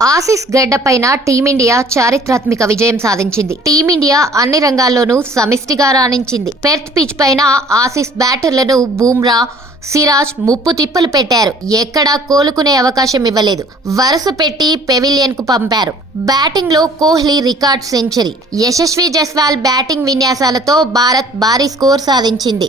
Aussies గడ్డపైన team India చారిత్రాత్మక విజయం సాధించింది. టీమిండియా అన్ని రంగాల్లోనూ సమిష్టిగా రాణించింది. పెర్త్ పిచ్ పైన ఆసీస్ బ్యాటర్లను బూమ్రా, సిరాజ్ ముప్పు తిప్పలు పెట్టారు. ఎక్కడా కోలుకునే అవకాశం ఇవ్వలేదు. వరుస పెట్టి పెవిలియన్ కు పంపారు. బ్యాటింగ్ లో Kohli record century. Yashasvi Jaiswal batting విన్యాసాలతో భారత్ భారీ స్కోర్ సాధించింది.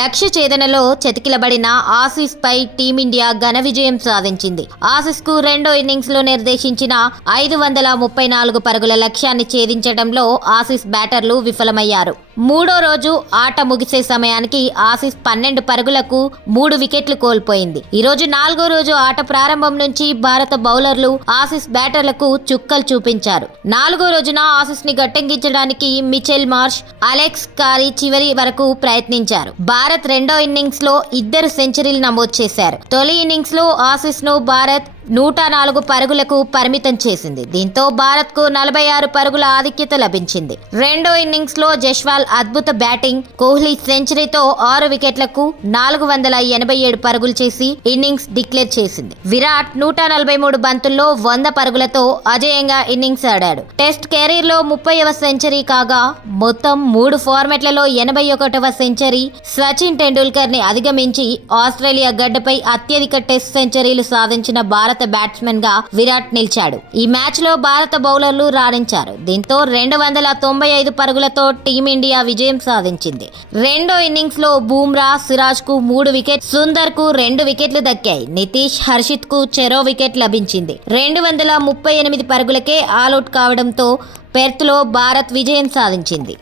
లక్ష్య ఛేదనలో చతికిలబడిన ఆసీస్ పై టీమిండియా ఘన విజయం సాధించింది. ఆసీస్ కు రెండో ఇన్నింగ్స్ లో నిర్దేశించిన 534 పరుగుల లక్ష్యాన్ని ఛేదించడంలో ఆసీస్ బ్యాటర్లు విఫలమయ్యారు. మూడో రోజు ఆట ముగిసే సమయానికి ఆసీస్ 12 పరుగులకు 3 వికెట్లు కోల్పోయింది. ఈ రోజు 4వ రోజు ఆట ప్రారంభం నుంచి భారత బౌలర్లు ఆసీస్ బ్యాటర్లకు చుక్కలు చూపించారు. 4వ రోజున ఆసీస్ ని గట్టెక్కించడానికి మిచెల్ మార్ష్, అలెక్స్ కారీ చివరి వరకు ప్రయత్నించారు. భారత్ రెండో ఇన్నింగ్స్ లో 2 సెంచరీలు నమోదు చేశారు. తొలి ఇన్నింగ్స్ లో ఆసీస్ ను భారత్ 104 పరుగులకు పరిమితం చేసింది. దీంతో భారత్ కు 46 పరుగుల ఆధిక్యత లభించింది. రెండో ఇన్నింగ్స్ లో జైస్వాల్ అద్భుత బ్యాటింగ్, కోహ్లీ సెంచరీతో 6 వికెట్లకు 487 పరుగులు చేసి ఇన్నింగ్స్ డిక్లేర్ చేసింది. విరాట్ 143 బంతుల్లో 100 పరుగులతో అజేయంగా ఇన్నింగ్స్ ఆడాడు. టెస్ట్ కెరీర్ లో 30వ సెంచరీ కాగా మొత్తం 3 ఫార్మాట్లలో 81వ సెంచరీ. సచిన్ టెండూల్కర్ ని అధిగమించి ఆస్ట్రేలియా గడ్డపై అత్యధిక టెస్ట్ సెంచరీలు సాధించిన భారత బ్యాట్స్మెన్ గా విరాట్ నిలిచాడు. ఈ మ్యాచ్ లో భారత బౌలర్లు రాణించారు. దీంతో 295 పరుగులతో టీమిండియా విజయం సాధించింది. రెండో ఇన్నింగ్స్ లో బూమ్రా, సిరాజ్ కు 3 వికెట్, సుందర్ కు 2 వికెట్లు దక్కాయి. నితీష్, హర్షిత్ కు చెరో వికెట్ లభించింది. 238 పరుగులకే ఆల్అౌట్ కావడంతో పెర్త్ లో భారత్ విజయం సాధించింది.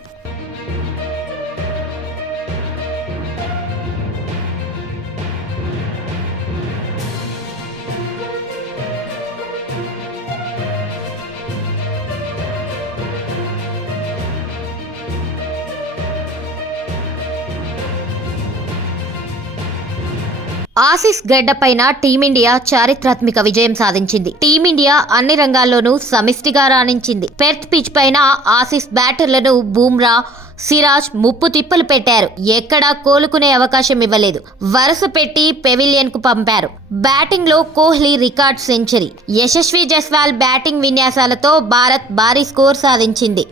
ఆసీస్ గడ్డపైన టీమిండియా చారిత్రాత్మక విజయం సాధించింది. టీమిండియా అన్ని రంగాల్లోనూ సమిష్టిగా రాణించింది. పెర్త్ పిచ్ పైన ఆసీస్ బ్యాటర్లను బూమ్రా, సిరాజ్ ముప్పు తిప్పలు పెట్టారు. ఎక్కడా కోలుకునే అవకాశం ఇవ్వలేదు. వరుస పెట్టి పెవిలియన్ కు పంపారు. బ్యాటింగ్ లో Kohli record century. Yashasvi Jaiswal batting విన్యాసాలతో భారత్ భారీ స్కోర్ సాధించింది.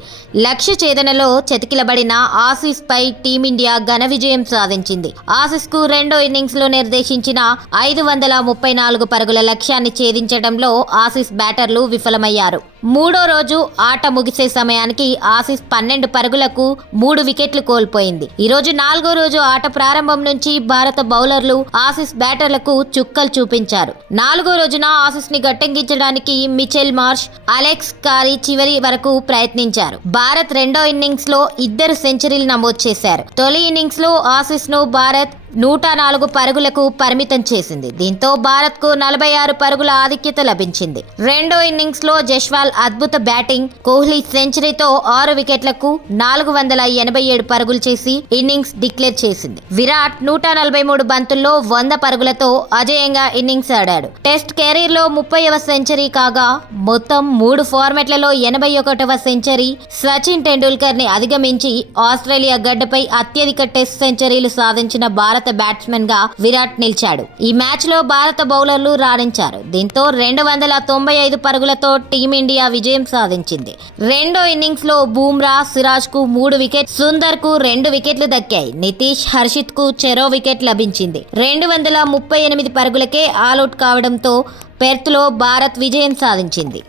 లక్ష్య ఛేదనలో చతికిలబడిన ఆసీస్ పై టీమిండియా ఘన విజయం సాధించింది. ఆసీస్ కు రెండో ఇన్నింగ్స్ లో నిర్దేశించిన 534 పరుగుల లక్ష్యాన్ని ఛేదించడంలో ఆసీస్ బ్యాటర్లు విఫలమయ్యారు. మూడో రోజు ఆట ముగిసే సమయానికి ఆసీస్ 12 పరుగులకు 3 వికెట్లు కోల్పోయింది. ఈ రోజు 4వ రోజు ఆట ప్రారంభం నుంచి భారత బౌలర్లు ఆసీస్ బ్యాటర్లకు చుక్కలు చూపించారు. 4వ రోజున ఆసీస్ ని గట్టెక్కించడానికి మిచెల్ మార్ష్, అలెక్స్ కారీ చివరి వరకు ప్రయత్నించారు. భారత్ రెండో ఇన్నింగ్స్ లో 2 సెంచరీలు నమోదు చేశారు. తొలి ఇన్నింగ్స్ లో ఆసీస్ ను భారత్ 104 పరుగులకు పరిమితం చేసింది. దీంతో భారత్ కు 46 పరుగుల ఆధిక్యత లభించింది. రెండో ఇన్నింగ్స్ లో జైస్వాల్ అద్భుత బ్యాటింగ్, కోహ్లీ సెంచరీతో 6 వికెట్లకు 487 పరుగులు చేసి ఇన్నింగ్స్ డిక్లేర్ చేసింది. విరాట్ 143 బంతుల్లో 100 పరుగులతో అజేయంగా ఇన్నింగ్స్ ఆడాడు. టెస్ట్ కెరీర్ లో 30వ సెంచరీ కాగా మొత్తం 3 ఫార్మాట్లలో 81వ సెంచరీ. సచిన్ టెండూల్కర్ ని అధిగమించి ఆస్ట్రేలియా గడ్డపై అత్యధిక టెస్ట్ సెంచరీలు సాధించిన భారత బ్యాట్స్మెన్ గా విరాట్ నిలిచాడు. ఈ మ్యాచ్ లో భారత బౌలర్లు రాణించారు. దీంతో 295 పరుగులతో టీమిండియా విజయం సాధించింది. రెండో ఇన్నింగ్స్ లో బూమ్రా, సిరాజ్ కు 3 వికెట్, సుందర్ కు 2 వికెట్లు దక్కాయి. నితీష్, హర్షిత్ కు చెరో వికెట్ లభించింది. 238 పరుగులకే ఆల్అౌట్ కావడంతో పెర్త్ లో భారత్ విజయం సాధించింది.